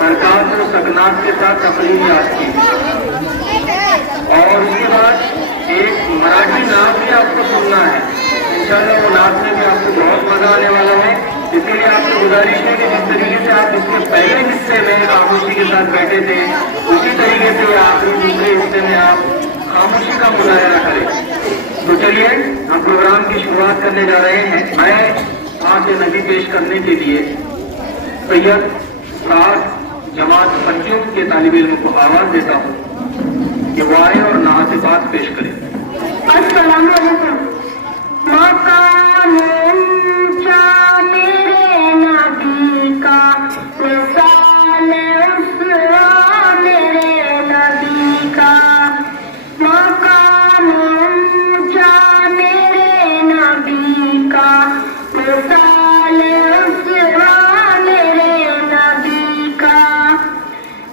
حرکات و سکنات کے ساتھ تقریر یاد کی، اور اس کے بعد ایک مراٹھی نعت بھی آپ کو سننا ہے۔ انشاءاللہ وہ نعت میں بھی آپ کو بہت مزہ آنے والا ہے، اسی لیے آپ سے گزارش ہے کہ جس طریقے سے آپ اس کے پہلے حصے میں خاموشی کے ساتھ بیٹھے تھے، اسی طریقے سے آخری دوسرے حصے میں آپ خاموشی کا مظاہرہ کریں۔ تو چلیے ہم پروگرام کی شروعات کرنے جا رہے ہیں۔ میں آج نبی پیش کرنے کے لیے سید سعد جماعت پنجم کے طالب علم کو آواز دیتا ہوں کہ وہ آئے اور نعت بات پیش کریں۔ السلام علیکم۔ مقام اونچا میرے نبی کا، وصال اسرا میرے نبی کا، مقام اونچا میرے نبی کا، وصال اسرا میرے نبی کا،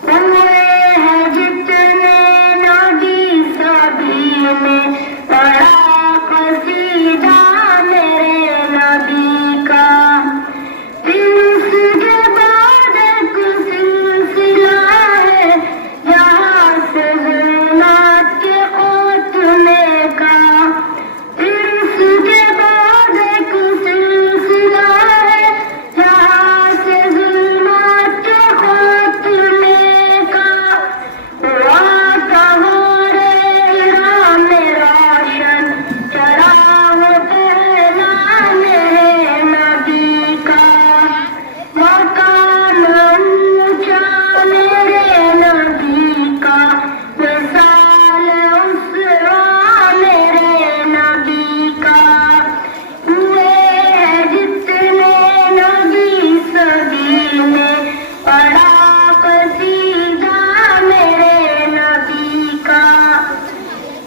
ہوئے ہیں جتنے نبی سبھی میں بڑا قصیدہ میرے نبی کا، پھر اس کے بعد ایک سلسلہ ہے جہاں سے ظلمات کے خاتمے کا، پھر اس کے بعد ایک سلسلہ ہے جہاں سے ظلمات کے خاتمے کا، ہوا تہارے ہیرا میرا شن چراغ پہلا میرے نبی کا، مقام اونچا میرے نبی کا، وصال اسرا میرے نبی کا، ہوئے ہیں جتنے نبی سبھی میں بڑا قصیدہ میرے نبی کا،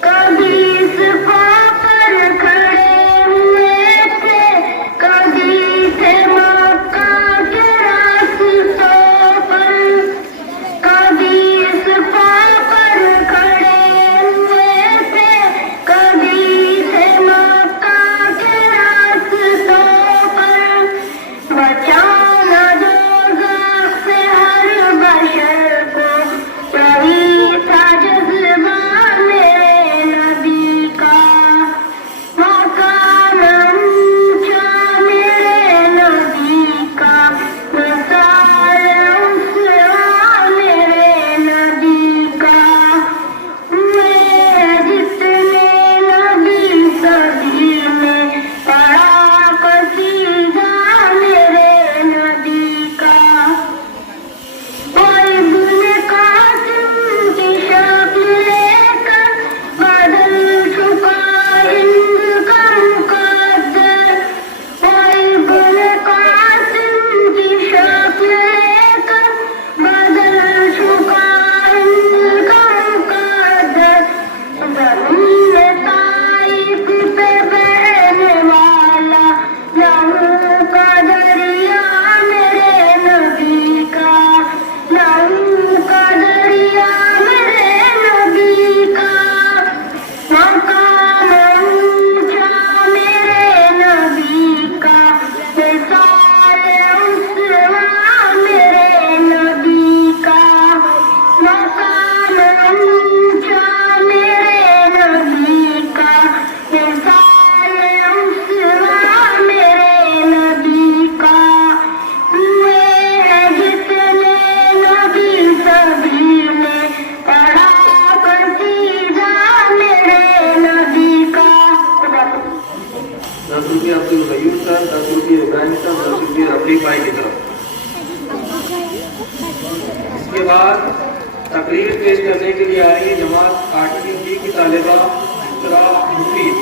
کبھی صفا پر کھڑے ہوئے تھے، کبھی تھے مکہ کے راستوں پر، کبھی صفا پر کھڑے ہوئے تھے، کبھی تھے مکہ کے راستوں پر، بچانا دوزخ سے ہر بشر کو، یہی تھا جذبہ میرے نبی کا، مقام اونچا میرے نبی کا، وصال اسرا میرے نبی کا، ہوئے ہیں جتنے نبی سبھی میں بڑا قصیدہ میرے نبی کا، کوئی ابن قاسم کی شکل لے کر بدل چکا ہند کا مقدر، کوئی ابن قاسم کی شکل لے کر بدل چکا ہند کا مقدر، زمین طائف پہ بہنے والا لہو کا دریا میرے نبی کا، لہو کا دریا میرے نبی کا، مقام اونچا میرے نبی کا، وصال اسرا میرے نبی کا، مقام اونچا میرے نبی کا، وصال اسرا میرے نبی کا، ہوئے ہیں جتنے نبی سبھی میں بڑا قصیدہ میرے نبی کا۔ ناصرالدین عبد الغیور صاحب، ناصرالدین ابراہیم صاحب، ناصرالدین رفیق بھائی کی طرف۔ اس کے بعد تقریر پیش کرنے کے لیے آئی جماعت 8ویں بی کی طالبہ اسرا مفید۔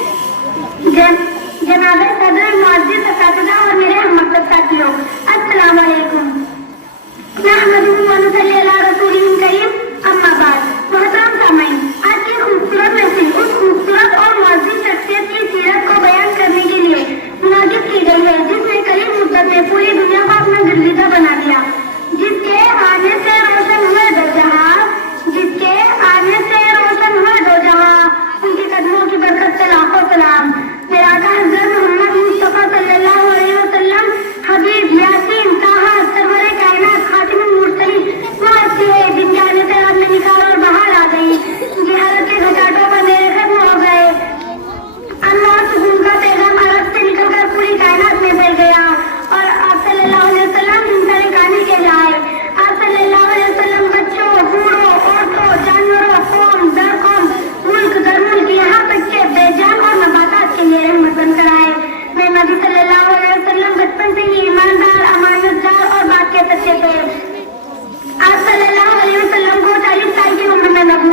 جناب صدر، معزز اساتذہ اور میرے ہم مکتب ساتھیوں، السلام علیکم۔ نحمدہ و نصلی علی رسولہ الکریم، اما بعد۔ محترم سامعین، آج کی خوبصورت محفل اس خوبصورت اور معزز شخصیت کی سیرت کو بیان کرنے کے لیے منعقد کی گئی ہے جس نے قریب مدت میں پوری دنیا کو اپنا گردیدہ بنا دیا، جس کے آنے سے روشن ہوئے دو جہاں، جس کے آنے سے روشن ہوئے دو جہاں، ان کے قدموں کی برکت سے لاکھوں سلام۔ میرا آقا حضرت محمد مصطفیٰ صلی اللہ علیہ وسلم، حبیب یاسین طٰہٰ سرور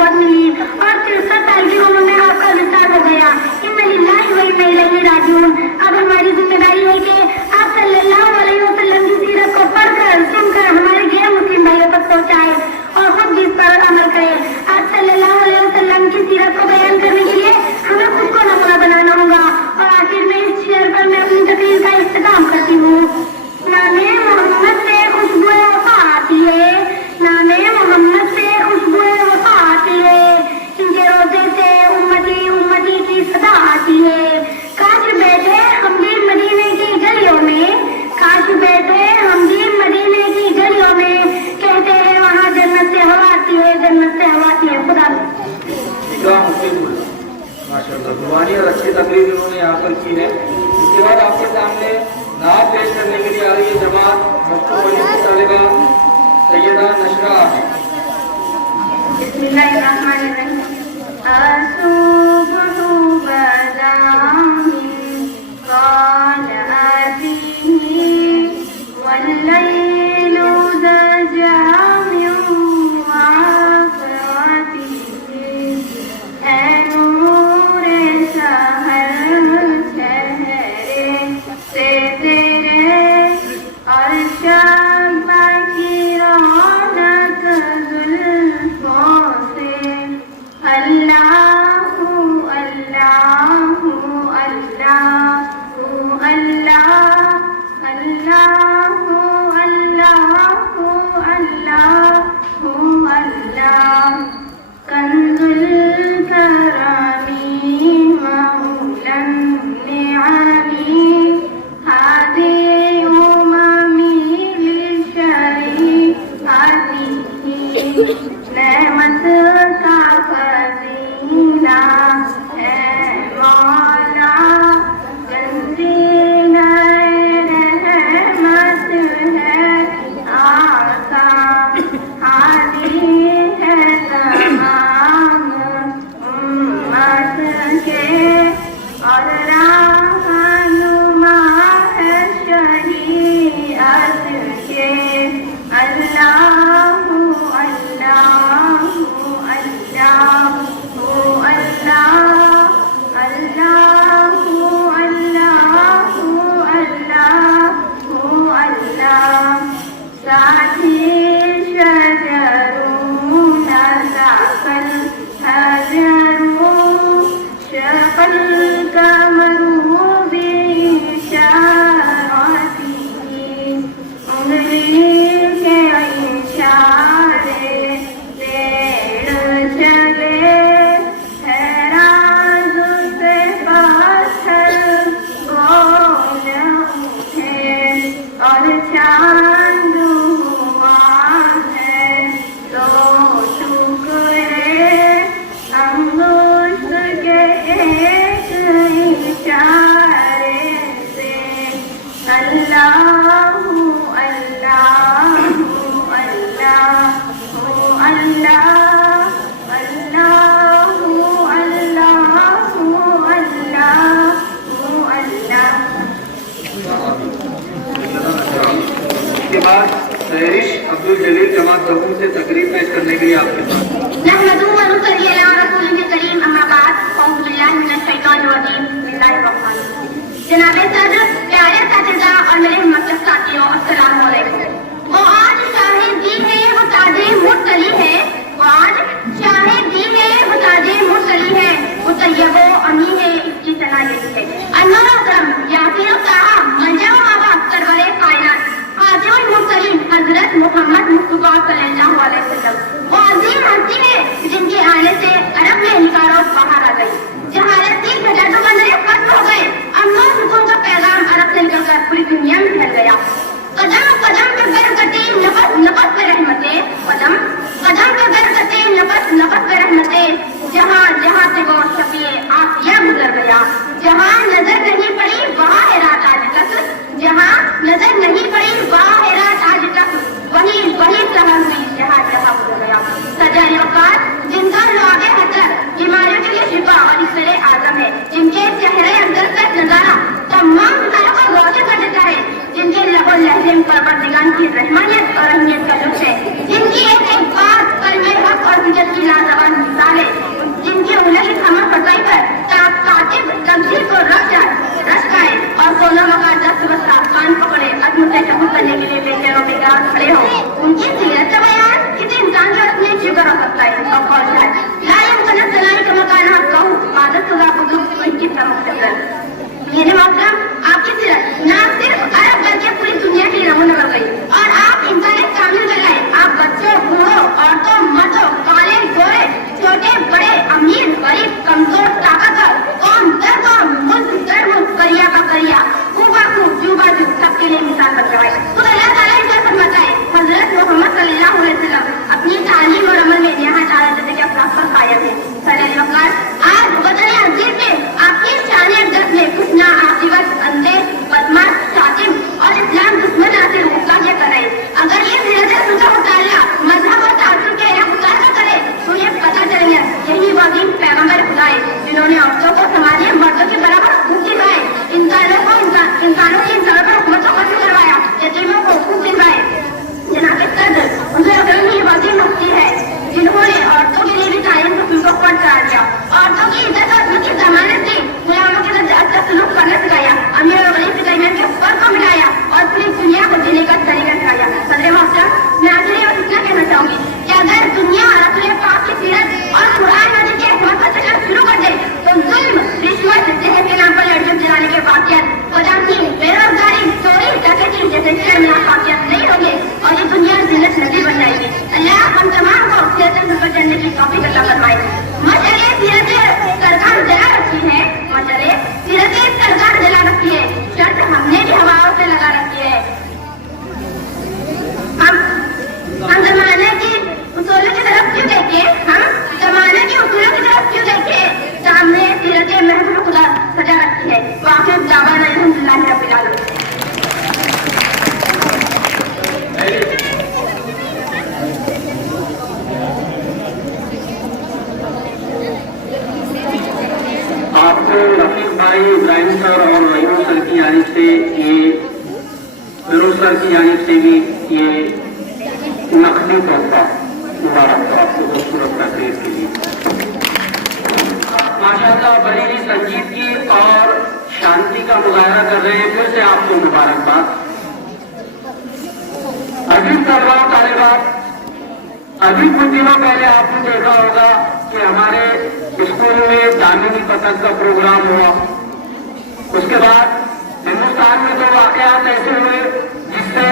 नबूवत मिली और 63 साल की उम्र में आपका विस्तार हो गया। इन्ना लिल्लाहि व इन्ना इलैहि राजिऊन। अब हमारी जिम्मेदारी है कि आप सल्लल्लाहु अलैहि वसल्लम की सीरत को पढ़कर सुनकर हमारे गैर मुस्लिम भाइयों तक पहुँचाए और खुद भी इस पर अमल करें। आप सल्लल्लाहु अलैहि वसल्लम की सीरत को बयान करने के लिए हमें खुद को नमूना बनाना होगा। और आखिर में इस शेर पर मैं अपनी तकरीर का इख्तिताम करती हूँ। नामे मोहम्मद से खुशबू वफा आती है, नामे मोहम्मद से खुशबू वफा आती है, इनके रोजे से उम्मती उम्मती की सदा आती है। काश बैठे हम भी मदीने की गलियों में, काश बैठे हम भी मदीने की गलियों में, कहते हैं वहाँ जन्नत से हवा आती है, जन्नत से हवा आती है। खुदा माशाअल्लाह जुबानी और अच्छी तकरीर उन्होंने यहाँ पर की है। इसके बाद आपके सामने नात पेश करने के लिए आ रही है जमात मुफ्ती वली की तालिबा सैयदा नशरा है। बिस्मिल्लाहिर्रहमानिर्रहीम। असुबहु बदामी क़ाल आतीही वल्लैलु दजामिउ आफ़रातीही। ऐ नूरे सहर चेहरे से तेरे और शब्बा की रौनक जुल्फों से। अल्लाहु अल्लाहु अल्लाहु अल्लाह अल्लाहु अल्लाहु अल्लाहु अल्लाह। कंजुल करामी मौलन निआमी हादी उमामी लिशरीआती। नेमत का फजीला है मौला, गंजील रहमत है आका, हादी है तमाम उम्मत के और रहनुमा है शरीअत के। अल्लाहु अल्लाहु अल्लाहु अल्लाह अल्लाहु अल्लाहु अल्लाहु अल्लाह। साथी शजरून ज़ाकल हजरून शफल कमरू बिशारतीही। उंगली के इशारे पेड़ चले हैरान से पत्थर बोल उठे और चांद हुआ है दो टुकड़े अंगूठ के एक इशारे से। अल्लाहु अल्लाहु अल्लाहु अल्लाह अल्लाहु अल्लाहु अल्लाहु अल्लाह। इसके बाद सहरिश अब्दुल जलील जमात दफूम से तकरीर पेश करने के लिए आपके पास। नहमदुहु व नुसल्ली अला रसूलिहिल करीम, अम्मा बाद, औज़ु बिल्लाहि मिनश शैतानिर रजीम, बिस्मिल्लाहिर्रहमानिर्रहीम। जनाबे सदर, प्यारे साथियों और मेरे हमवक्ता साथियों, अस्सलाम वालेकुम। वो आज शाहिद दी है वो ताजे मुर्सली है, वो आज शाहिद दी है वो ताजे मुर्सली है, वो तैयबो अमी है, इसकी सना यही है। अनवर अकरम यासीर साहब मंजर बाबा सरवरे कायनात खातिमुल मुरसलीन हजरत मोहम्मद मुस्तफा सल्लल्लाहु अलैहि वसल्लम। वो अजीम हस्ती है जिनके आने से अरब में निकारों बाहर आ गई, जहालत की घटाटों बंदरे खत्म हो गए, अमन सुकून का पैगाम अरब से निकलकर पूरी दुनिया में फैल गया। कदम कदम पे बरकते नफस नफस पे रहमते, कदम कदम पे बरकते नफस नफस पे रहमते। जहाँ जहाँ से वो शफीए आसिया गुजर गया, जहाँ नजर नहीं पड़ी वहाँ है रात आज तक, जहाँ नजर नहीं पड़ी वहाँ है रात आज तक। वही वही शहर हुई जहाँ जहाँ गुजर गया। जन्नत नसीब बन जाएगी। अल्लाह हम तमाम को सेहत पर चलने की तौफीक अता फरमाए। मशरे सीरत सरकार जला रखी है, मशरे सीरत सरकार जला रखी है, शर्त हमने भी हवाओं से लगा रखी है। हम जमाने की उसूलों की तरफ क्यों देखें, हम जमाने की उसूलों की तरफ क्यों देखें, सामने सीरत महबूब खुदा सजा रखी है। वाक़ई दावाना अल्हम्दुलिल्लाह रब्बिल आलमीन। आपको रफीक भाई इब्राहिम सर और रहीम सर की जानिब से ये फिरोज सर की जानिब से भी ये नकदी तोहफा मुबारक हो आपको खूबसूरत तकरीर के लिए। माशाअल्लाह बड़ी ही संजीदगी और शांति का मुजाहरा कर रहे हैं, फिर से आपको मुबारकबाद। अभी तलबा तालिबात, अभी कुछ दिनों पहले आपने देखा होगा कि हमारे स्कूल में दामिनी पतंग का प्रोग्राम हुआ। उसके बाद हिंदुस्तान में दो वाकयात ऐसे हुए जिससे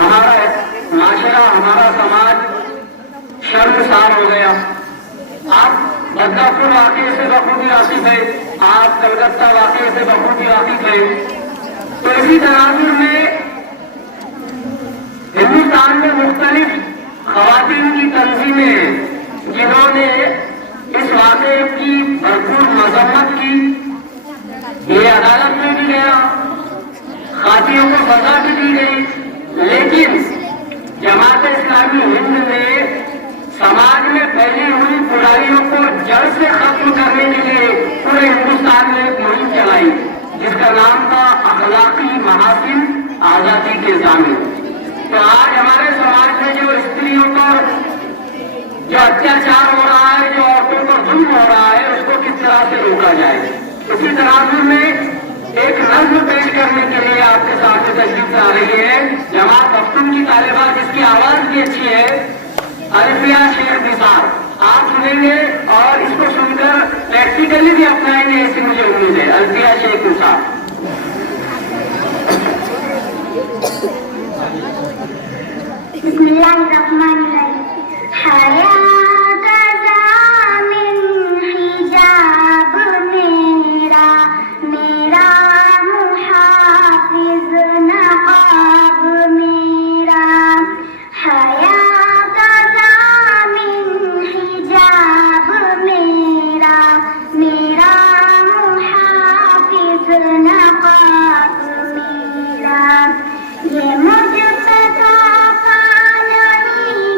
हमारा माशरा, हमारा समाज शर्मसार हो गया। आप बदलापुर वाकये से बखूबी वाकिफ है, आप कलकत्ता वाकये से बखूबी वाकिफ है। तो इसी तनाजुर में हिंदुस्तान में मुख्तलिफ खवातीन की तंजीमें हैं जिन्होंने इस वाक़े की भरपूर मजम्मत की। ये अदालत में भी गया, खातियों को सजा भी दी गई, लेकिन जमात इस्लामी हिंद ने समाज में फैली हुई बुराइयों को जड़ से खत्म करने के लिए पूरे हिंदुस्तान में एक मुहिम चलाई जिसका नाम था अखलाकी महासिन आजादी के जामिन। तो आज हमारे समाज में जो स्त्रियों पर जो अत्याचार हो रहा है, जो औरतों पर जुल्म हो रहा है, उसको किस तरह से रोका जाए, इसी तनाजुर में एक नज़्म पेश करने के लिए आपके सामने तशरीफ ला रही है जमात पख्तून की तालिबा, जिसकी आवाज भी अच्छी है, अल्फिया शेख निसार। आप सुनेंगे और इसको सुनकर प्रैक्टिकली भी अपनाएंगे ऐसी मुझे उम्मीद है। अल्फिया शेख निसार। बिस्मिल्लाहिर्रहमानिर्रहीम। हयात ज़ामिन हिजाब मेरा, मेरा मुहाफिज नक़ाब मेरा। हयात ज़ामिन हिजाब मेरा, मेरा मुहाफिज नक़ाब मेरा। ये मुझ पे तोहफा नहीं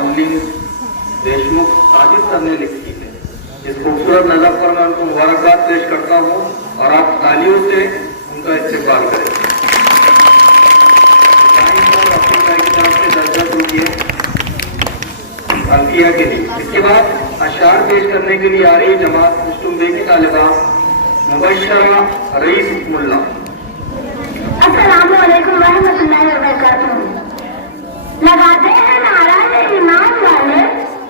मुअल्लिम देशमुख साजिद सर ने लिखी है। इस खूबसूरत नज़म पर मैं उनको मुबारकबाद पेश करता हूँ और आप तालियों से उनका इस्तेमाल करें। अल्फिया के लिए इसके बाद अशार पेश करने के लिए आ रही जमात मुस्लिम की तालिबा मुबशरा रईस मुल्ला। अस्सलामु अलैकुम रहमतुल्लाहि व बरकातुहू। लगाते हैं नारा ये ईमान वाले,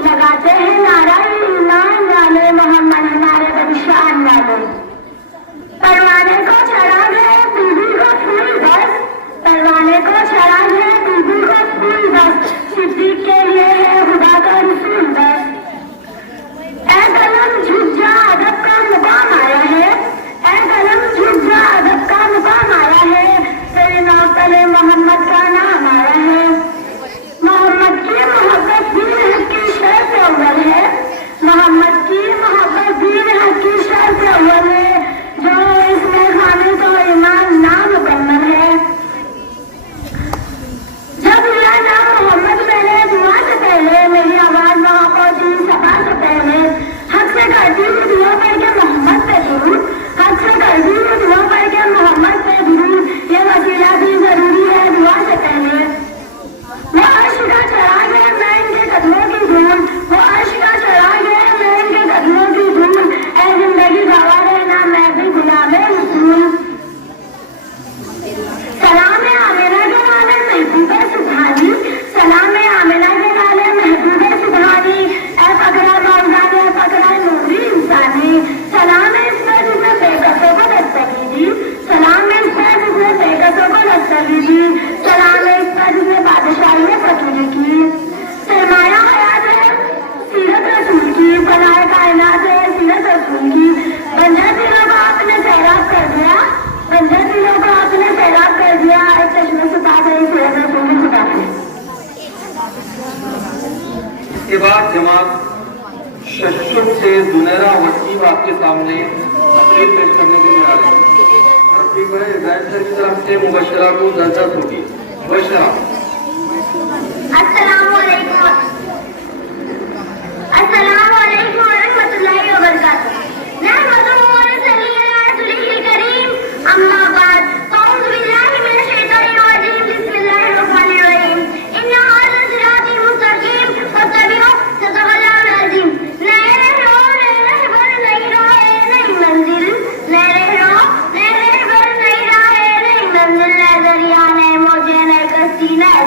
लगाते हैं नारा ये ईमान वाले, मोहम्मद हमारे बदशान वाले। परवाने को चढ़ा गए बीबी को फूल बस, परवाने को चढ़ा गए बीबी को फूल बस, सिद्दीक के लिए है खुदा का रसूल बस। ऐ कलम झुक जा अदब का मुकाम आया है, ऐ कलम झुक जा अदब का मुकाम आया है, तेरे नौकरे मोहम्मद का नाम आया है। मोहम्मद की मोहब्बत दीन हक की शर्त अव्वल है, मोहम्मद की मोहब्बत दीन हक की शर्त अव्वल है, जो इसमें खाने तो ईमान नामुकम्मल है। जब मेरा नाम मोहम्मद पहले दुआ से पहले, मेरी आवाज वहाँ पहुंची सभा से पहले, हक से करती हूँ दुआ पढ़ के मोहम्मद पे दुरूद, हक से करती हूँ दुआ पढ़ के मोहम्मद पे दुरूद, ये वसीला भी जरूरी है दुआ से पहले। वो अर्श का चढ़ा गया मैं इनके कदमों की धूल, वो अर्श का चढ़ा गया मैं इनके कदमों की धूल, ऐ जिंदगी गवा रहना मैं भी गुलामे रसूल। सलाम आमिना के वाले महबूबे सुभानी, सलाम आमिना के वाले महबूबे सुभानी, ऐ पकड़ा मौलाना ऐ पकड़ा नूरी इंसानी, सलाम इस पर जिसने बेकसों को दस्तगी दी, सलाम इस पर जिसने बेकसों को दस्तगी दी, सलाम इस पर जिसने बादशाही में फकीरी की। सरमाया हयात है सीरत रसूल की, फनाए कायनात है सीरत रसूल की। बंजर दिलों को आपने सैराब कर दिया, बंजर दिलों को आपने सैराब कर दिया, एक चश्मे से ताज़ है सीरत रसूल खुदा है। इसके बाद जमात शशुक से जुनेरा वसीम आपके सामने तकरीर पेश करने के लिए आ रहे हैं। तकरीर में इब्राहिम सर की तरफ से मुबशरा को इजाजत होगी। मुबशरा। अस्सलामु अलैकुम, अस्सलामु अलैकुम व रहमतुल्लाहि व बरकातुहू। नहमदुहु व नसल्ली अला रसूलिहिल करीम, अम्मा बाद, अऊज़ु बिल्लाहि मिनश शैतानिर रजीम, बिस्मिल्लाहिर रहमानिर रहीम। इन्ना हाज़ा सिराती मुस्तक़ीम फत्तबिऊहु सदक़ल्लाहुल अज़ीम। नए रहबर नई राह नई मंजिल, नए रहबर नई राह नई मंजिल, नए दरिया नए मौजे नए कश्ती नए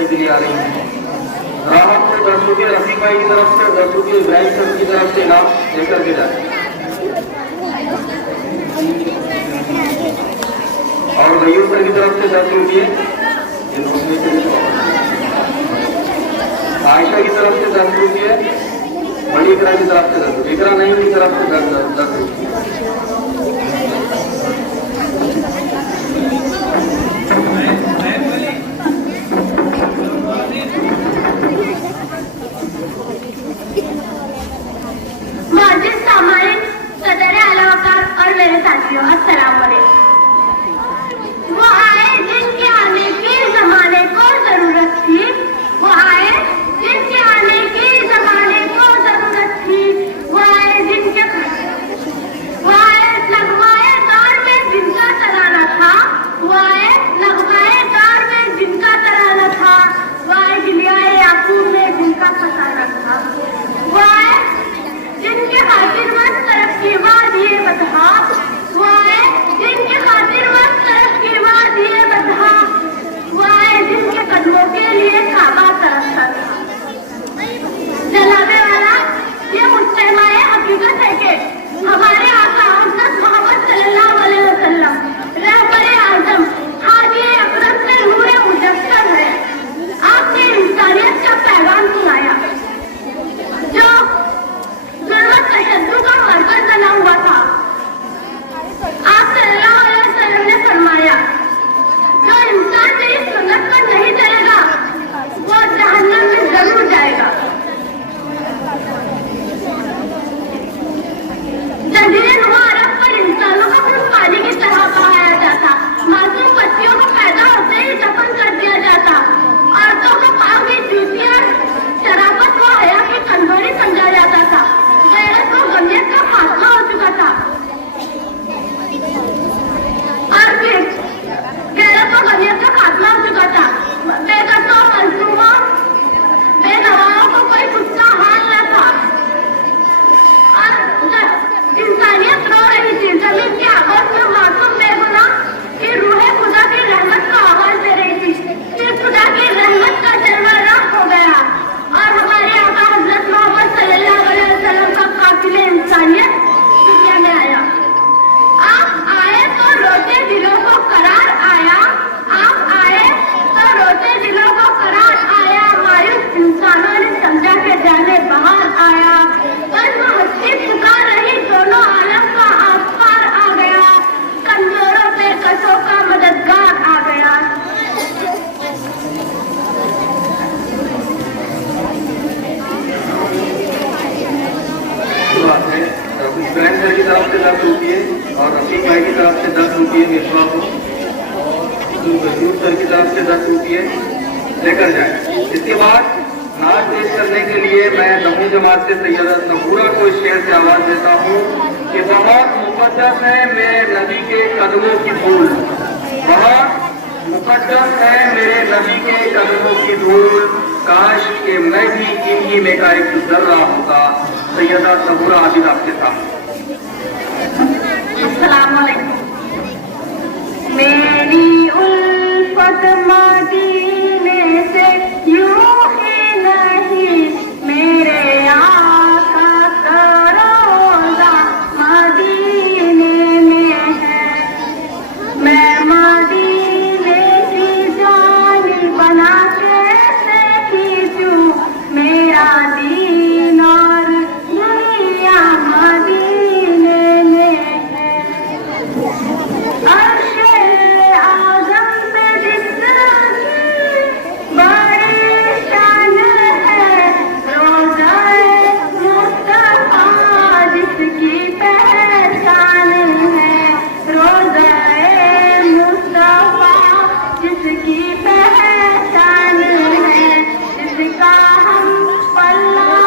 کرنے کے لیے آ رہی ہیں. راحت کو 10 روپئے رفیق بھائی کی طرف سے 10 روپئے ابراہیم سر کی طرف سے انعام لے کر کے جائیں. اور غیور سر کی طرف سے 10 روپئے, عائشہ کی طرف سے 10 روپئے, بڑی اقرا کی طرف سے 10 روپئے, اقرا نہیں کی طرف سے 10 روپئے. معزز سامعین, صدر اعلی وقار اور میرے ساتھیوں, السلام علیکم. وہ آئے جن کے آنے کی زمانے کو ضرورت تھی, وہ آئے جن کے آنے کی زمانے کو ضرورت تھی, وہ آئے جن کے وہ آئے لغمائے دار میں جن کا ترانہ تھا, وہ آئے لغمائے دار میں جن کا ترانہ تھا, وہ آئے گلیائے یعقوب میں جن کا فسانہ تھا, وہ آئے جن کے خاطر مست ترقی وادی بتہا, وہ آئے جن کے خاطر مست ترقی وادی بتہا, وہ آئے جن کے قدموں کے لیے کعبہ ترستا تھا. جلانے والا یہ مجتمع حقیقت ہے کہ ہمارے آقا حضرت محمد صلی اللہ علیہ وسلم رہبر اعظم حاجی اکرم سے نور مجسم ہے. آپ نے انسانیت کا پیغام سنایا جو ضرورت تشدد کا مرکز بنا ہوا تھا. آپ صلی اللہ علیہ وسلم نے فرمایا, جو انسان میری سنت پر نہیں چلے گا وہ جہنم میں ضرور جائے گا. جزیرے نما عرب پر انسانوں کا خون پانی کی طرح بہایا جاتا, معصوم بچیوں کو پیدا ہوتے ہی دفن کر دیا جاتا, عورتوں کو پاؤں کی جوتیاں شرافت و حیا کی کمزوری سمجھا جاتا تھا, غیرت و غمیت کا خاتمہ ہو چکا تھا, اور پھر غیرت و غمیت کا خاتمہ ہو چکا تھا. بے قصوں مظلوموں بے نواؤں کو کوئی کچھ کا حال نہ تھا, اور انسانیت رو رہی تھی. زمین کے آغاز میں معصوم بے گناہ کی روح خدا کی رحمت کا آواز دے رہی تھی. پھر خدا کی رحمت کا جلوہ رخ ہو گیا اور ہمارے آقا حضرت محمد صلی اللہ علیہ وسلم کا قافلہ انسانیت دنیا میں آیا. آپ آئے تو روتے دلوں کو قرار آیا, آپ آئے تو روتے دلوں کو قرار آیا, مایوس انسانوں نے سمجھا کہ جانے بہار آیا, بس ہستی پکار رہی دونوں عالم کا آسمان آ گیا, کمزوروں پہ کسوں کا مددگار آ گیا. ابراہیم سر کی طرف سے 10 روپئے اور رفیق بھائی کی طرف سے 10 روپئے مصباح کو, غیور سر کی طرف سے 10 روپئے لے کر جائیں. اس کے بعد نعت پیش کرنے کے لیے میں دمو جماعت سے سیدہ صبورہ کو اس شعر سے آواز دیتا ہوں کہ بہت مقدس ہے میرے نبی کے قدموں کی دھول, بہت مقدس ہے میرے نبی کے قدموں کی دھول, کاش کہ میں بھی انہی میں کا ایک ذرہ ہوتا. سیدہ صبورہ عابد آپ کے سامنے. السلام علیکم. میری الفت مدینے سے یوں ہی نہیں, میرے آقا کا روضہ مدینے میں ہے. میں مدینے کی جانی بنا کیسے کھینچوں, میرا دین اور دنیا مدینے میں ہے. عرش اعظم پہ جس کی بڑی شان ہے, روضہ مصطفیٰ جس کی پہچان ہے, روضہ مصطفیٰ جس کی پہچان ہے, جس کا ہم پلہ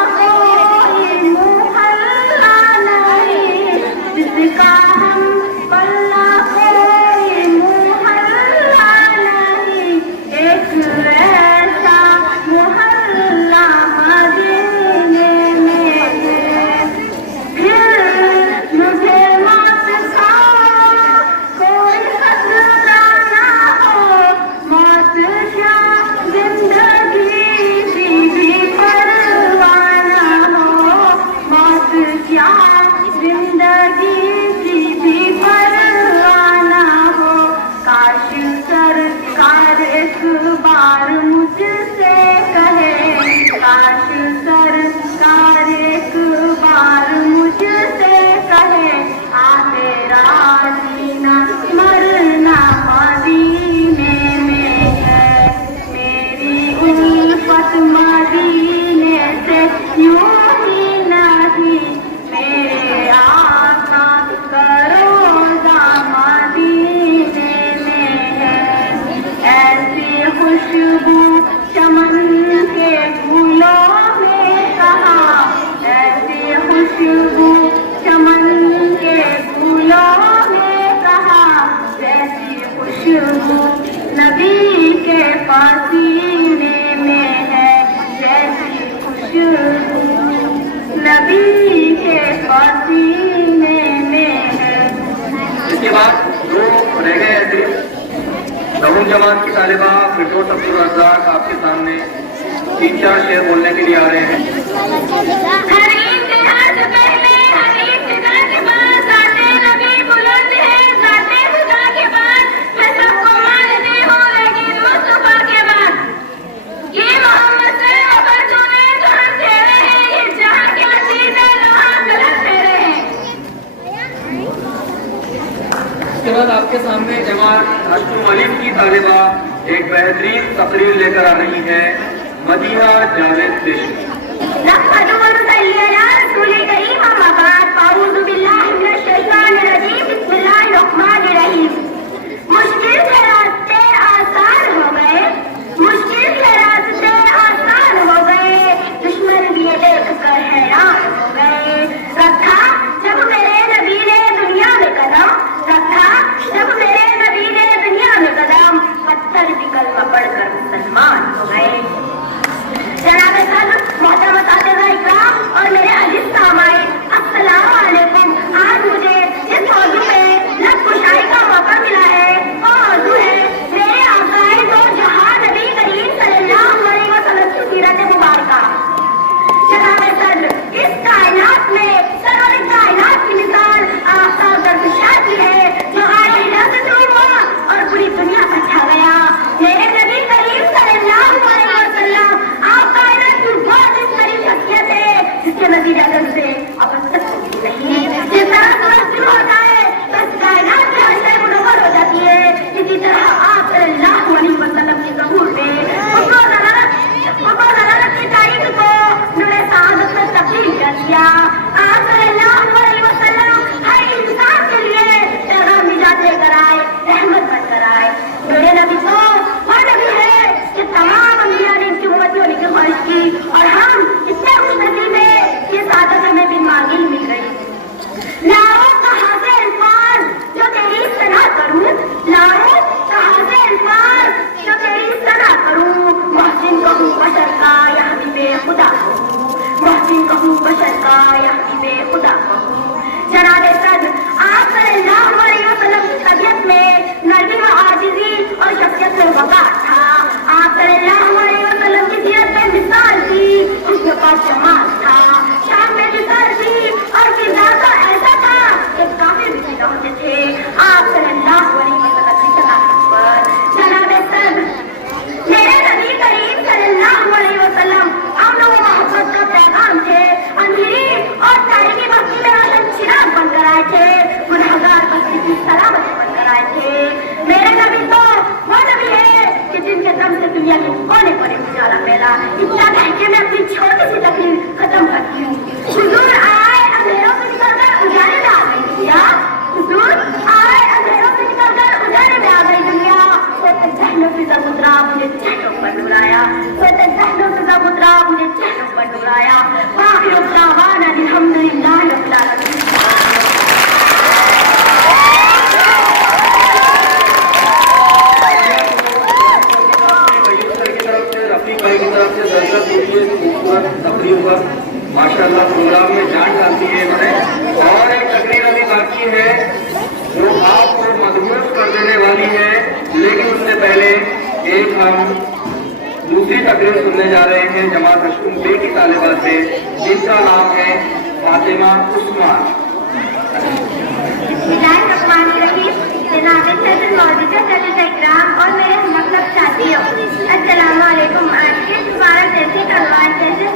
काश सरकार एक बार मुझसे कहे आ तेरा जीना मरना मदीने में है, मेरी उल्फत मदीने से यूं ही नहीं, मेरे आका करोज़ा मदीने में है। ऐसी खुशबू चमन के फूलों में कहा, ऐसी खुशबू चमन के फूलों में कहा, जैसी खुशबू नबी के पसीने में है, जैसी खुशबू नबी के पसीने में है। इसके बाद जो रह गए ऐसे दहुम जमात की तालिबा फिरदौस अब्दुल रज़्ज़ाक आपके सामने 3-4 शेर बोलने के लिए आ रहे हैं। हर इम्तिहान से पहले हर इब्तिदा के बाद ज़ाते नबी बुलंद है, ज़ाते खुदा के बाद मैं सबको मानती हूँ, लेकिन मुस्तफा के बाद ये मोहम्मद से अगर चुने तो हम तेरे हैं, ये जहाँ के अजीज है वहाँ गलत तेरे हैं। इसके बाद आपके सामने जमात अब्दुल मलिक की तालिबा एक बेहतरीन तकरीर लेकर आ रही है, मदीहा जावेद पेशी। नहमदुहु व नसल्ली अला रसूलिल करीम, अम्मा बाद, अऊज़ु बिल्लाहि मिनश शैतानिर रजीम, बिस्मिल्लाहिर रहमानिर रहीम। मुश्किल के रास्ते आसान हो गए, मुश्किल के रास्ते आसान हो गए, दुश्मन भी ये देख कर हैरान हो गए। रखा जब मेरे नबी ने दुनिया में कदम, रखा जब मेरे नबी ने दुनिया में कदम, पत्थर भी कलमा पढ़कर मुसलमान हो गए। जनाब सदर, मोहतरम असातिज़ा इकराम और मेरे अज़ीज़ सामाईन, अस्सलाम वालेकुम। आज मुझे इस मौजू में लफ्ज़-कुशाई का मौका मिला है। वो मौजू है मेरे आकाए दो जहां नबी करीम सल्लल्लाहु अलैहि वसल्लम की सीरत मुबारका। जनाब सदर, इस कायनात में सरवर कायनात की मिसाल आफताब दरपेश की है, जो आए हिदायत हुआ और पूरी दुनिया पर छा गया। मेरे नबी करीम सल्लल्लाहु अलैहि वसल्लम आप कायनात की बहुत ही बड़ी शख्सियत है, जिसके नतीजा से अब तक नहीं। जिस तरह सूरज शुरू होता है बस कायनात की हर मुनव्वर हो जाती है, इसी तरह आप सल्लल्लाहु अलैहि वसल्लम के ज़हूर पे उनको ज़लालत की तारीख को नूरे सआदत में तब्दील कर दिया। आप सल्लल्लाहु अलैहि वसल्लम हर इंसान के लिए पैगाम निजात लेकर आए, रहमत बनकर आए। मेरे नबी तो वो नबी है कि तमाम अंबिया ने इनकी उम्मत होने की ख्वाहिश की, और हम इतने खुशनसीब हैं कि सादत हमें बिन मांगे ही मिल गई। लाओ कहाँ से अल्फाज जो तेरी सना करूं, लाओ कहाँ से अल्फाज जो तेरी सना करूं, मोहसिन कहूँ बशर का या हबीबे खुदा कहूँ, मोहसिन कहूँ बशर का या हबीबे खुदा कहूँ। जनाब सदर, आप सल्लल्लाहु अलैहि वसल्लम की तबीयत में नरमी व आजिज़ी और शख्सियत में वक़ार था। आप सल्लल्लाहु अलैहि वसल्लम की सीरत में मिसाल थी, उसके पास जमाल था, शान में मिसाल थी और किरदार तो ऐसा था कि काफी भी होते थे आप सल्लल्लाहु अलैहि वसल्लम की सदाकत पर। जनाब सदर, मेरे नबी करीम सल्लल्लाहु अलैहि वसल्लम अमन व मोहब्बत का पैगाम थे, अंधेरी और तारीकी वक्ती में रोशन चिराग बनकर आए थे, गुनहगार बस्ती की सलामत बनकर आए थे। मेरे नबी तो वो नबी है कि जिनके दम से दुनिया के कोने कोने उजाला फैला। इतना कह के मैं अपनी छोटी सी तकरीर खत्म करती हूँ। हुजूर आए अंधेरों से निकलकर उजाले में आ गई दुनिया, हुजूर आए अंधेरों से निकलकर उजाले में आ गई दुनिया। सोते जहनों से ज़बूतरा मुझे चेहरों पर डुलाया, सोते जहनों से ज़बूतरा मुझे चेहरों पर डुलाया। वाखिर दावाना अल्हम्दुलिल्लाहि रब्बिल आलमीन। माशाअल्लाह प्रोग्राम में जान डालती है इन्होंने। और एक तकरीर अभी बाकी है जो आपको मदमूस कर देने वाली है, लेकिन उससे पहले एक हम दूसरी तकरीर सुनने जा रहे हैं जमात अशकुम बे की तालिबा से, जिनका नाम है फातिमा उस्मान। और मेरे मतलब साथियों, अस्सलाम वालेकुम। आज के मुबारक जैसे कलवार जैसे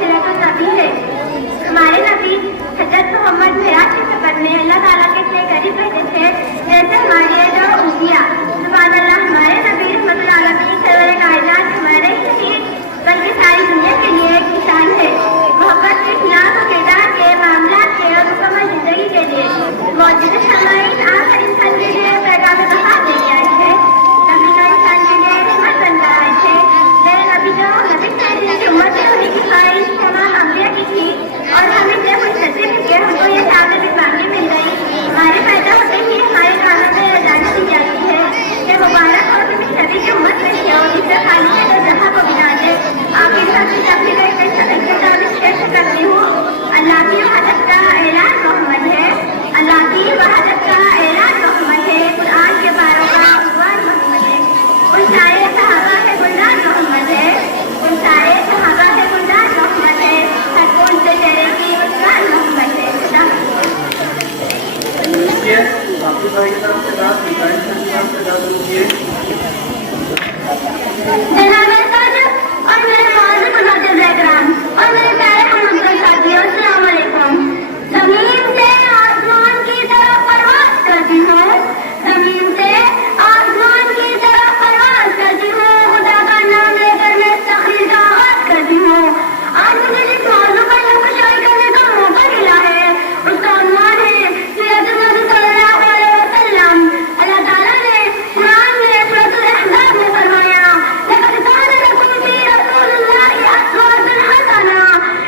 آج مجھے جس موضوع پر لفظ شائع کرنے کا موقع ملا ہے اس کا عنوان ہے سیرت النبی صلی اللہ علیہ وسلم۔ اللہ تعالیٰ نے قرآن میں سورۃ الاحزاب میں فرمایا لقد کان لکم فی رسول اللہ اسوۃ حسنہ،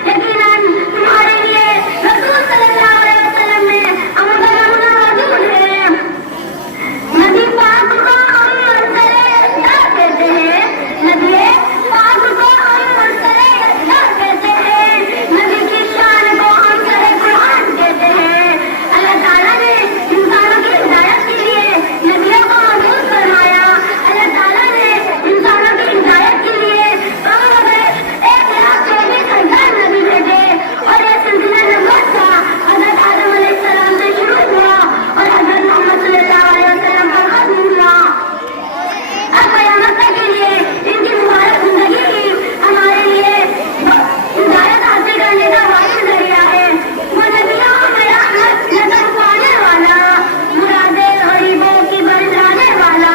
یقیناً تمہارے لیے رسول صلی اللہ علیہ وسلم میں عمل کا نمونہ موجود ہے۔ نبی پاک کو ہم مرسل اصلاح کہتے ہیں، نبی پاک کو ہم مرسل اصلاح کہتے ہیں، نبی کی شان کو ہم سر قرآن کہتے ہیں۔ اللہ تعالیٰ نے انسانوں کی ہدایت کے لیے نبیوں کو مبعوث فرمایا۔ اللہ تعالیٰ نے انسانوں کی ہدایت کے لیے 1,24,000 نبی بھیجے اور یہ سلسلہ نبوت کا حضرت آدم علیہ السلام سے شروع ہوا اور حضرت محمد صلی اللہ علیہ وسلم پر ختم ہوا۔ اب قیامت تک کے لیے ان کی مبارک زندگی ہی ہمارے لیے ہدایت حاصل کرنے کا واحد ذریعہ ہے۔ وہ نبیوں میں رحمت نظر پانے والا، مرادیں غریبوں کی بردانے والا،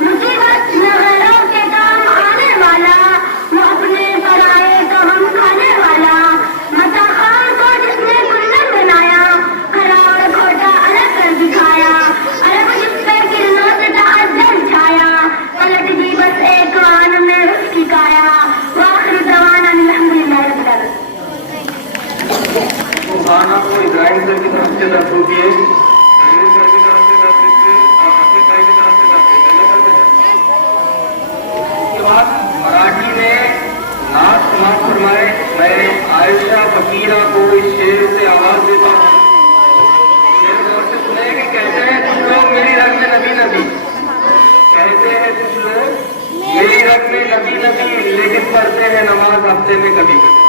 مصیبت نہ غیروں کے کام آنے والا، وہ اپنے پرائے کا غم کھانے والا، متا خان کو جس نے کلن بنایا، کھڑا اور کھوٹا الگ کر دکھایا، الگ جس پہ کرنوں سے تعجب چھایا، پلٹ دی بس ایک آن میں اس کی کایا۔ وآخر دعوانا الحمدللہ رب العالمین۔ تو گانا کو ابراہیم سر کی طرف سے درد ہوتی ہے، سر کی طرف سے درد ہوتی ہے اور حافظ بھائی کی طرف سے درد ہوتی ہے۔ اس کے بعد مراٹھی میں نعت سماعت فرمائے۔ میں عائشہ فقیرہ کو اس شعر سے آواز دیتا ہوں، شعر غور سے سنے کہ کہتے ہیں کچھ لوگ میری رگ میں نبی نبی، کہتے ہیں کچھ لوگ میری رگ میں نبی نبی، لیکن پڑھتے ہیں نماز ہفتے میں کبھی کبھی۔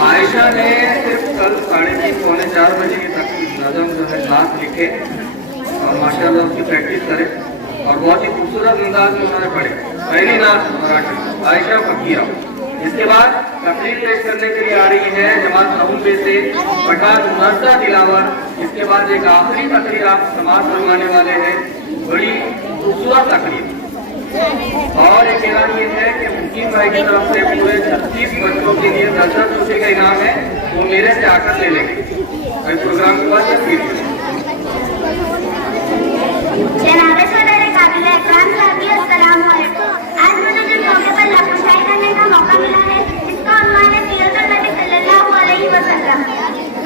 عائشہ نے صرف کل 3:30 پونے 4 بجے تک نظم جو ہے نعت لکھے اور ماشاءاللہ اس کی پریکٹس کرے اور بہت ہی خوبصورت انداز میں انہوں نے پڑھے۔ پہلی نعت مراٹھی عائشہ فقیرہ۔ اس کے بعد تقریر پیش کرنے کے لیے آ رہی ہے جماعت نہومبے سے پٹھان مرزا دلاور۔ اس کے بعد ایک آخری تقریر آپ سماعت فرمانے والے ہیں، بڑی خوبصورت تقریر۔ اور ایک اعلان یہ ہے کہ مقیم بھائی کی طرف سے پورے 36 بچوں کے لیے 10,000 روپے کا انعام ہے، وہ میرے سے آ کر لے لیں گے۔ پروگرام کے بعد تصویر جناب صدر قابل احترام صاحبی السلام علیکم۔ آج مجھے جس موقع پر لفظ شائع کرنے کا موقع ملا ہے اس کا عنوان ہے سیرت النبی صلی اللہ علیہ وسلم۔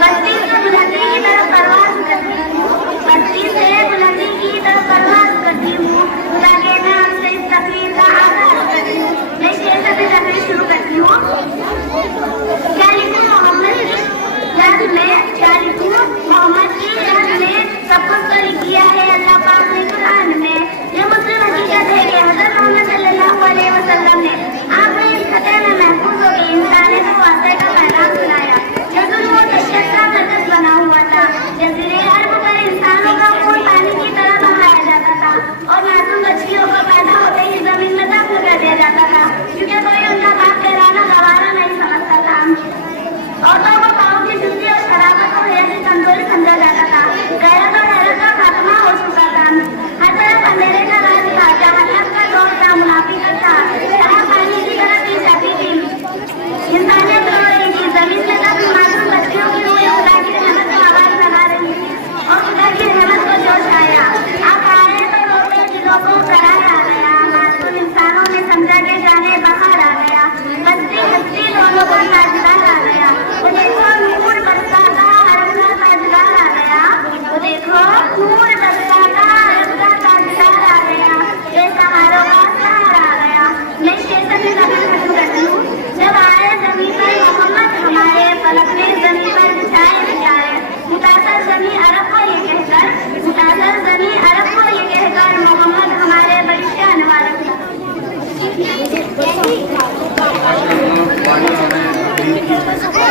بستی سے بلندی کی طرف پرواز کرتی ہوں، بستی سے بلندی کی طرف پرواز کرتی ہوں تاکہ میں آپ سے اس تقریر کا آغاز کرتی ہوں۔ میں شعر سے تقریر شروع کرتی ہوں۔ کیا لکھوں محمد کی یاد میں، کیا لکھوں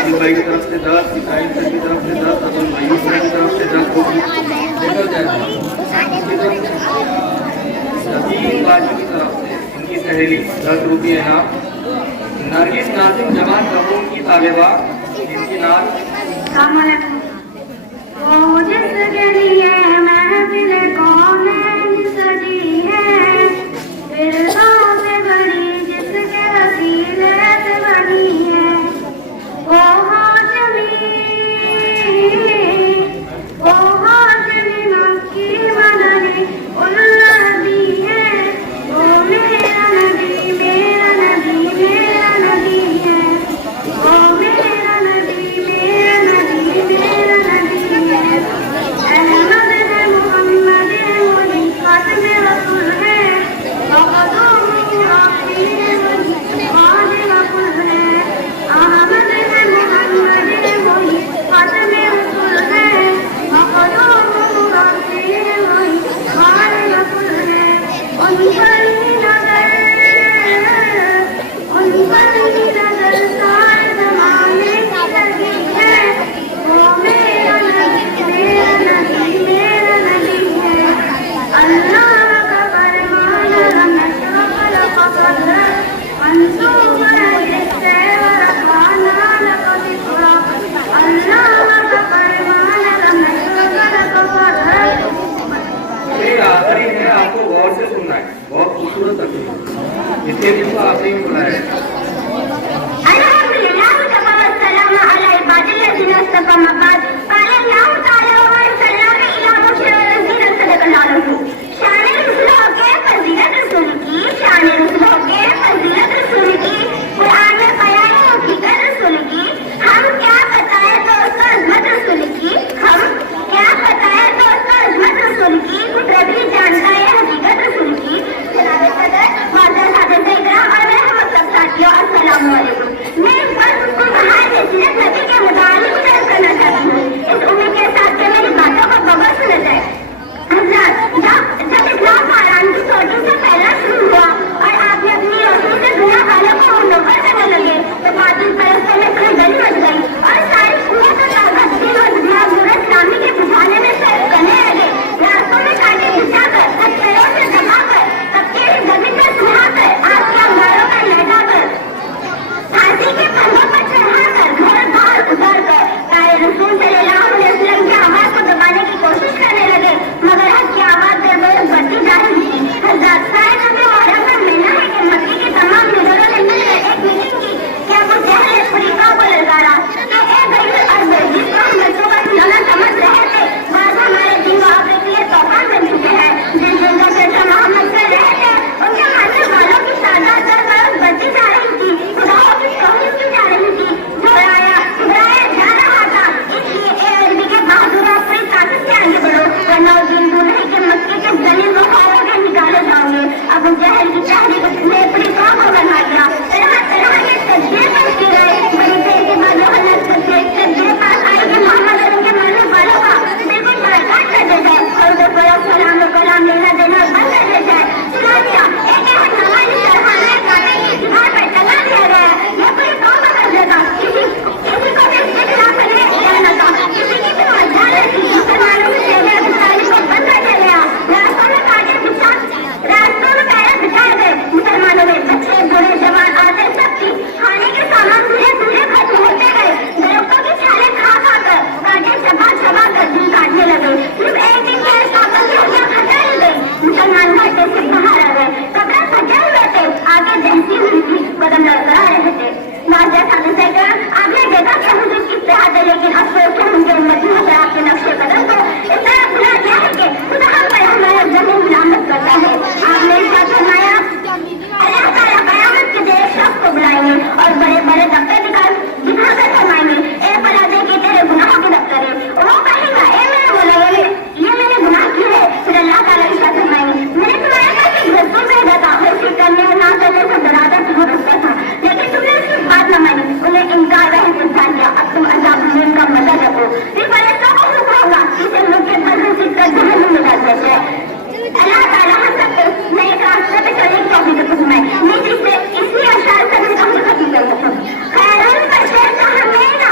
عادل بھائی کی طرف سے 10, اسماعیل سر کی طرف سے 10, ابو ایوب بھائی کی طرف سے 10 روپیے, نظیم باجی کی طرف سے ان کی سہیلی 10 روپیے انعام. نرگس ناظم جماعت رقوم کی طالبہ جن کی نام السلام علیکم. وہ جس کے لیے محفل کونین سجی ہے, فردوں سے بڑی جس کے وسیلے سے بنی ہے, وہ ہاشمی مکی مدنی النبی ہے, وہ میرا نبی میرا نبی میرا نبی ہے, وہ میرا نبی میرا نبی میرا نبی ہے. احمد ہے محمد ہے وہی خاتم رسول ہے, وقدوم آخری ہے وہی خادم رسول ہے. احمد ہے محمد ہے وہی خاتم رسول ہے, وقدوم آخری ہے وہی خادم رسول ہے. ان پر ہی نظر سارے زمانے کی لگی ہے, وہ میرا نبی میرا نبی میرا نبی ہے. اللہ کا فرمان رمضان فقط منصوب ہے سے ورفعنا لك ذکرک. اللہ کا فرمان رمضان فقط. پھر آخری ہے, آپ کو غور سے سننا ہے, بہت خوبصورت تقریر, اس کے لیے تو آپ نے ہی بلایا ہے. الحمدللہ والصلاة والسلام علی عباد الذین اصطفى اما بعد. قال اللہ تعالی وسلم الی بشر ونذیر صدق اللہ العظیم. شان رسول کے فضیلت رسول کی, شان رسول کے فضیلت رسول کی, قرآن میں بیان حقیقت رسول کی. ہم کیا بتائیں دوستو عظمت رسول کی, ہم کیا بتائیں دوستو عظمت رسول کی, قدرت بھی جانتا ہے حقیقت رسول کی. جناب صدر, معزز حاضرین اکرام اور میرے مطلب ساتھیوں, السلام علیکم. میں اس وقت کو بہار کے سیرت نبی کے متعلق درج کرنا چاہتی ہوں, اس امید کے ساتھ کہ میری باتوں کو غور سنا جائے. حضرات, جب اسلام حرام کی چوٹی سے پھیلنا شروع ہوا اور آپ نے اپنی روشنی سے دنیا والوں کو منور کرنے لگے, تو باطل پرستوں میں کھلبلی مچ گئی اور ساری دنیا کا طاقت دین اور دنیا نور اسلامی کے بجھانے میں شرک کرنے لگے. راستوں میں کانٹے بچھا کر, ہتھیلوں سے دبا کر, تبکے زمین میں سہا کر, آگ کے انگاروں میں لہٹا کر, پھانسی کے پھندوں پر چڑھا کر, گھر بار اتار کر پائے رسول صلی اللہ علیہ وسلم کی آواز کو دبانے کی کوشش کرنے لگے, مگر حق کی آواز در برس بڑھتی جا رہی تھی. حضرات, شاید ہمیں محرم کا مہینہ ہے کہ مکے کے تمام لیڈروں نے مل کر ایک میٹنگ کی کہ ابو جہل افریقہ کو للکارا کہ اے بھائی الارض, جس کو ہم بچوں کا کھلونا سمجھ رہے تھے, بعض ہمارے دین و عقیدے کے لیے طوفان بن چکے ہیں. جن کا چرچا محمد کر رہے تھے, ان کے ماننے والوں کی تعداد در برس بڑھتی جا رہی تھی, خداؤں کی توہین کی جا رہی تھی, گھبرایا جا رہا تھا. اس لیے اے عربی کے بہادروں, اپنی طاقت سے آگے بڑھو, ورنہ اس دن دور ہے کہ مکے کے ذلیل و خواروں کے نکالے جاؤ گے. ابو جہل کی تحریک نے اپنی قوم کو بنا دیا. طرح طرح کے تجزیے کرتے رہے, بڑی دیر کے بعد وہ حالت کرتے تجزیے پاس آئے کہ محمد اور ان کے ماننے والوں کا بالکل برکات کر دیتا ہے اور ادھر پر سلام و کلام لینا دینا بند کر دیتا ہے. سنا دیا ایک اہم نمازی چڑھانے کاٹے کی دیوار پر ٹنگا دیا گیا ہے. یہ پوری قوم کا کر دیتا, کسی کو بھی اس کے خلاف کرنے دینا تھا, کسی کی بھی مجال رہتی, مسلمانوں میں شہر ابو طالب کو بند کر دیا گیا. راستوں میں کاٹے بچھا, راستوں میں پہلے بچھائے گئے. مسلمانوں میں بچے بوڑھے جوان عورتیں سب کی کھانے کے سامان دھولے دھولے ختم ہوتے گئے. درختوں کی چھالیں کھا کھا کر, کاٹے چبا چبا کر دن کاٹنے لگے. صرف ایک دن کے طاقت کی ہڈیاں کھٹا ہی گئی. مسلمان گھٹے سے باہر آ گئے, کپڑے سجے ہوئے تھے, آگے دہتی ہوئی تھی, قدم لڑکا رہے تھے. معزز حضرت اکرام, آپ نے دیکھا کہ حضور کس طرح تھے, لیکن افسوس کہ ان کے امتی نے آپ کے نقش قدم کو اس طرح بھلا دیا ہے کہ خدا ہم پر ہمارا زمین ملامت کرتا ہے. آپ نے اس بات فرمایا, اللہ تعالیٰ قیامت کے دیر شخص کو بلائیں گے اور بڑے بڑے دفتر دکھا کر فرمائیں گے, اے فلادے کے تیرے گناہوں کے دفتر ہے. وہ کہے گا, اے میرے مولا, یہ میں نے گناہ کیے ہے. پھر اللہ تعالیٰ اس بات فرمائیں گے, میں نے تمہارے گھر سے گھروں میں رہتا, ویسے کرنے اور نہ کرنے سے ڈراتا تمہیں رکھتا تھا, لیکن تم نے اس کی بات نہ مانی, انہیں انکار رہے انسان کیا. اب تم عذاب میں کا مزہ لگو. پھر فرشتوں کو حکم ہوگا اسے مجھ کے گھر سے سیکھ کر جہنم میں ڈال دیتے ہیں. اللہ تعالیٰ ہم سب کو نئے راستے پہ چلنے کی توفیق فرمائے. میں اس لیے اشعار کرنے کا ختم کر سکوں. خیرون بشر کا ہمیں نہ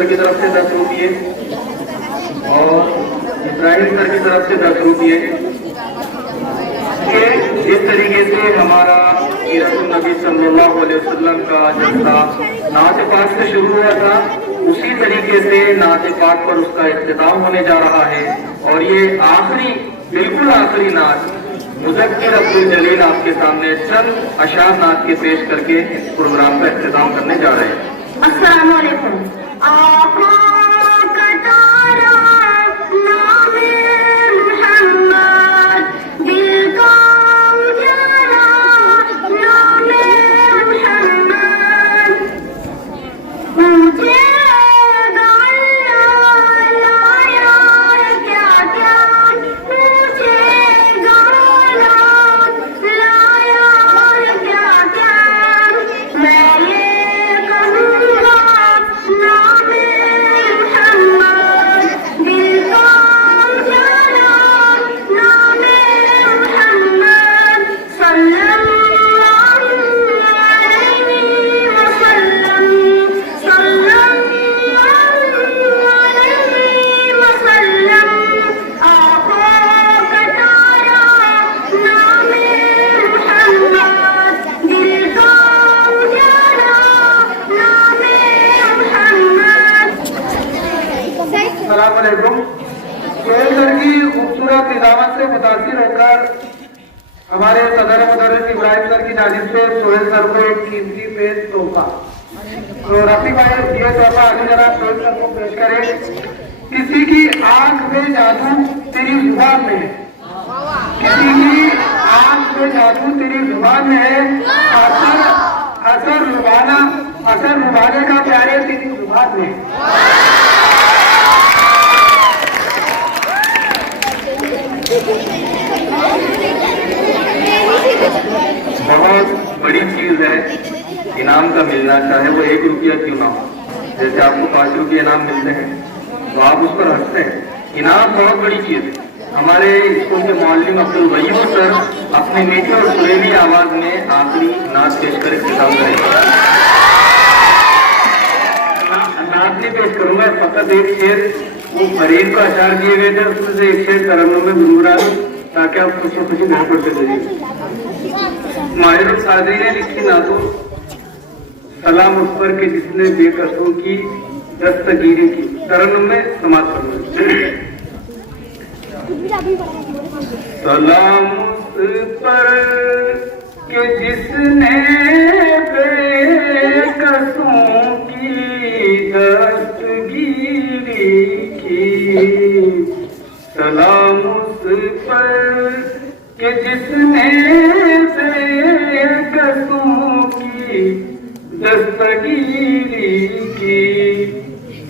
सर की तरफ से 10 रुपये और इब्राहिम सर की तरफ से 10 रुपये। कि जिस तरीके से हमारा सीरत नबी सल्लल्लाहु अलैहि वसल्लम का जलसा नात पाक से शुरू हुआ था, उसी तरीके से नात पाक पर उसका इख्तिताम होने जा रहा है। और ये आखिरी, बिल्कुल आखिरी नात मुज़क्किर अब्दुल जलील आपके सामने चंद अशार नात के पेश करके इस प्रोग्राम का इख्तिताम करने जा रहे हैं। अस्सलाम वालेकुम। आँखों का तारा नामे मुहम्मद, दिल का उजाला नामे मुहम्मद, मुझे सोहेल सर की खूबसूरत निजामत से मुतासिर होकर हमारे सदर मुदर्रिस इब्राहिम सर की जानिब से सोहेल सर को एक कीमती पेश तोहफा। तो रफी भाई ये तोहफा आगे जनाब सोहेल सर को पेश करें। किसी की आंख में जादू तेरी जुबान में है, किसी की आंख में जादू तेरी जुबान में है, असर लुभाने का प्यारे तेरी जुबान में है। बहुत बड़ी चीज है इनाम का मिलना, चाहे वो 1 रुपया क्यों ना हो। जैसे आपको 5 रुपये इनाम मिलते हैं तो आप उस पर हंसते हैं। इनाम बहुत बड़ी चीज है। हमारे स्कूल के मौलवी अब्दुल वहीद सर अपनी मीठी और सुरीली आवाज में आखिरी नात पेश कर इख्तिताम करेंगे। नात नहीं पेश करूंगा, फकत एक शेर वो मरीज को अचार दिए गए थे, उसमें से एक शेर तरन्नुम में गुनगुना ताकि आप खुशी खुशी घर पर चले जाइए। माहिर सादरी ने लिखी नातों सलाम उस पर के जिसने बेकसों की दस्तगीरी की, तरन्नुम में समाप्त करूंगा। सलाम उस पर के जिसने बेकसों की दस्तगीरी की, सलाम उस पर के जिसने बेकसों की दस्तगीरी की,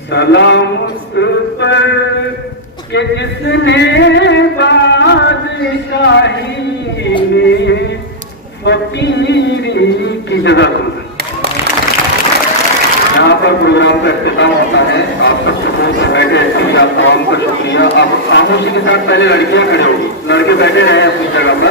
सलाम उस पर के जिसने बादशाही में फकीरी की जगह को। यहाँ पर प्रोग्राम का इख्तिताम होता है। आप सबसे बहुत बैठे ऐसे आप तमाम का शुक्रिया। आप खामोशी के साथ पहले लड़कियां खड़े होगी, लड़के बैठे रहे अपनी जगह पर।